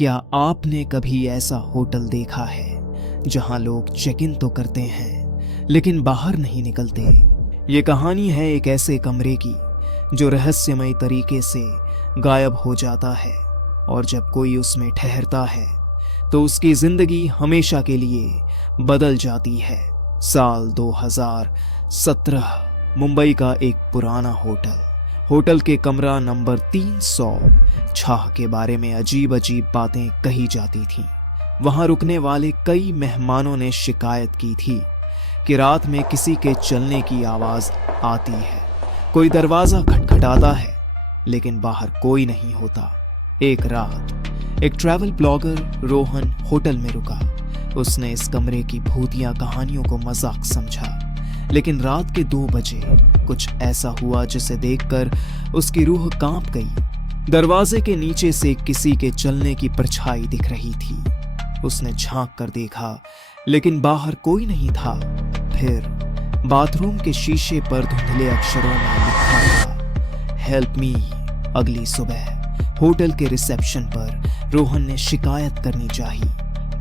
क्या आपने कभी ऐसा होटल देखा है जहां लोग चेक इन तो करते हैं लेकिन बाहर नहीं निकलते? ये कहानी है एक ऐसे कमरे की जो रहस्यमय तरीके से गायब हो जाता है और जब कोई उसमें ठहरता है तो उसकी जिंदगी हमेशा के लिए बदल जाती है। साल 2017 मुंबई का एक पुराना होटल के कमरा नंबर 300 छाह के बारे में अजीब अजीब बातें कही जाती थीं। वहां रुकने वाले कई मेहमानों ने शिकायत की थी कि रात में किसी के चलने की आवाज आती है, कोई दरवाजा खटखटाता है लेकिन बाहर कोई नहीं होता। एक रात एक ट्रैवल ब्लॉगर रोहन होटल में रुका। उसने इस कमरे की भूतिया कहानियों को मजाक समझा, लेकिन रात के 2 बजे कुछ ऐसा हुआ जिसे देखकर उसकी रूह कांप गई। दरवाजे के नीचे से किसी के चलने की परछाई दिख रही थी। उसने झांक कर देखा लेकिन बाहर कोई नहीं था। फिर बाथरूम के शीशे पर धुंधले अक्षरों में लिखा था, हेल्प मी। अगली सुबह होटल के रिसेप्शन पर रोहन ने शिकायत करनी चाहिए,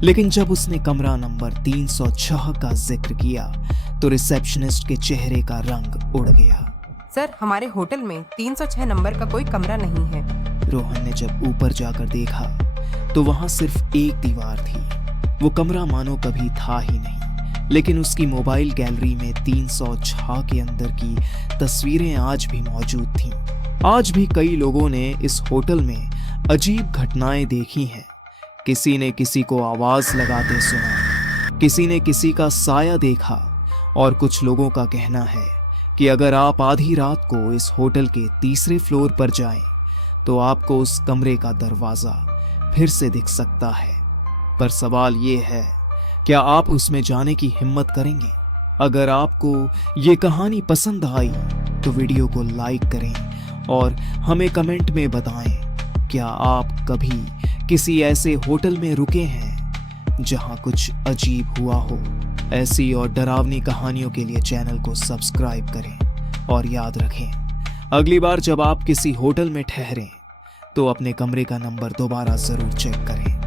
लेकिन जब उसने कमरा नंबर 306 का जिक्र किया तो रिसेप्शनिस्ट के चेहरे का रंग उड़ गया। सर, हमारे होटल में 306 नंबर का कोई कमरा नहीं है। रोहन ने जब ऊपर जाकर देखा तो वहां सिर्फ एक दीवार थी। वो कमरा मानो कभी था ही नहीं, लेकिन उसकी मोबाइल गैलरी में 306 के अंदर की तस्वीरें आज भी मौजूद थीं। आज भी कई लोगों ने इस होटल में अजीब घटनाएं देखी हैं। किसी ने किसी को आवाज लगाते सुना, किसी ने किसी का साया देखा, और कुछ लोगों का कहना है कि अगर आप आधी रात को इस होटल के 3रे फ्लोर पर जाएं तो आपको उस कमरे का दरवाजा फिर से दिख सकता है। पर सवाल ये है, क्या आप उसमें जाने की हिम्मत करेंगे? अगर आपको ये कहानी पसंद आई तो वीडियो को लाइक करें और हमें कमेंट में बताएं, क्या आप कभी किसी ऐसे होटल में रुके हैं जहां कुछ अजीब हुआ हो? ऐसी और डरावनी कहानियों के लिए चैनल को सब्सक्राइब करें और याद रखें, अगली बार जब आप किसी होटल में ठहरें तो अपने कमरे का नंबर दोबारा जरूर चेक करें।